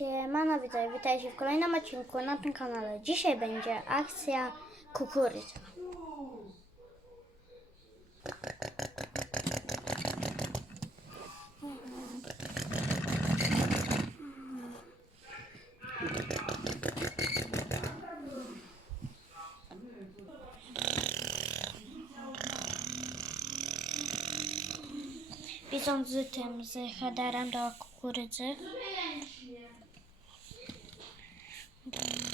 Siemano widzowie, witajcie w kolejnym odcinku na tym kanale. Dzisiaj będzie akcja kukurydza. Widząc z tym, z headerem do kukurydzy. Okay.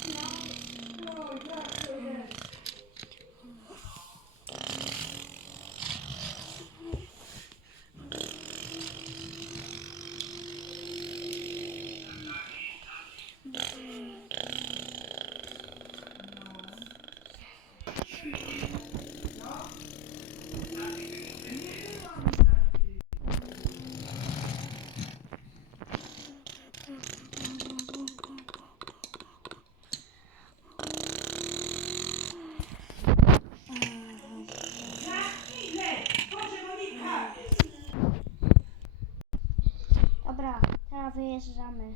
Dobra, teraz wyjeżdżamy.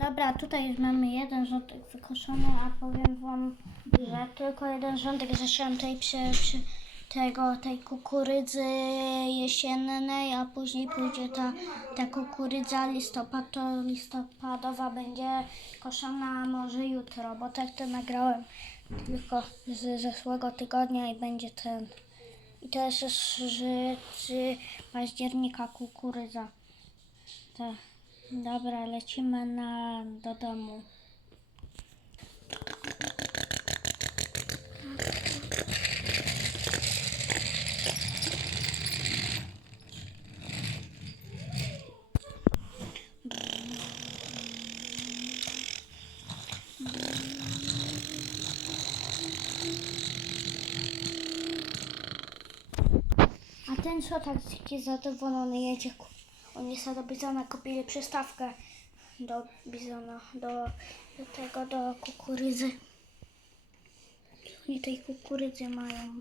Dobra, tutaj już mamy jeden rządek wykoszony, a powiem wam, że tylko jeden rządek zasiałem tej, przy, przy tego, tej kukurydzy jesiennej, a później pójdzie ta, ta kukurydza listopad, to listopadowa będzie koszona może jutro, bo tak to nagrałem tylko z zeszłego tygodnia i będzie ten. I to jest z października kukurydza. Tak. Dobra, lecimy na, do domu. Ten co tak taki zadowolony jedzie. Oni sobie do bizona kupili przystawkę do bizona, do, do tego, do kukurydzy. Oni tej kukurydzy mają.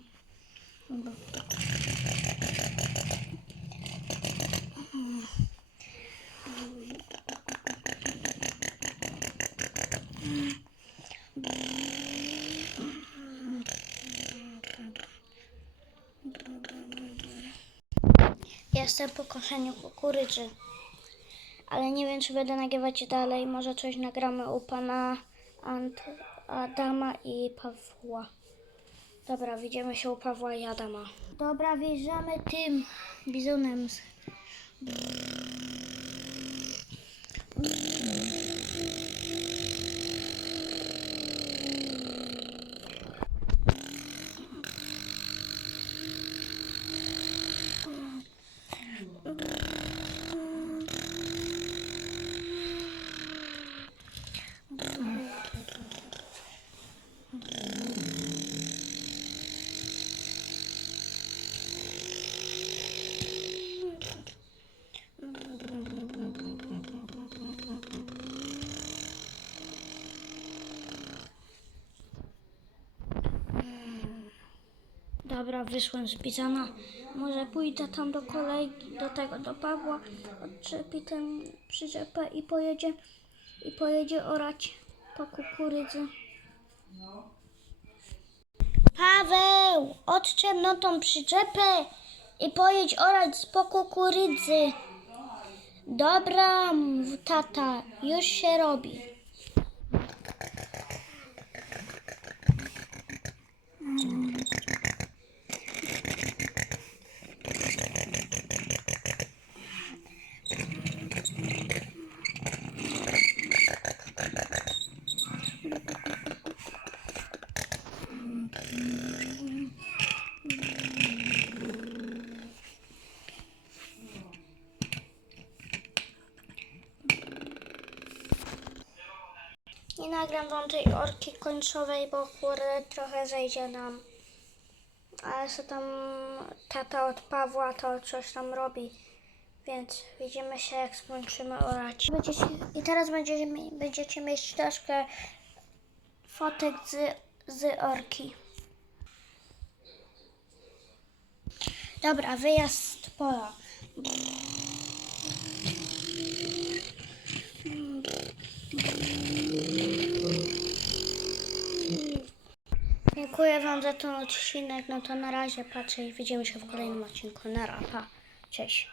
Jestem po koszeniu kukurydzy. Ale nie wiem, czy będę nagrywać dalej. Może coś nagramy u pana Ant Adama i Pawła. Dobra, widzimy się u Pawła i Adama. Dobra, wjeżdżamy tym bizonem. z- Dobra, wyszłem z bizona. Może pójdę tam do kolegi, do tego, do Pawła, odczepi ten przyczepę i pojedzie, i pojedzie orać po kukurydzy. Paweł, odczep no tą przyczepę i pojedź orać po kukurydzy. Dobra, tata, już się robi. Nie nagram wam tej orki końcowej, bo kurde trochę zejdzie nam. Ale co tam tata od Pawła to coś tam robi. Więc widzimy się jak skończymy orać. Będziecie, I teraz będziecie, będziecie mieć troszkę fotek z, z orki. Dobra, wyjazd pola. Dziękuję Wam za ten odcinek. No to na razie patrzę i widzimy się w kolejnym odcinku. Na pa. Cześć.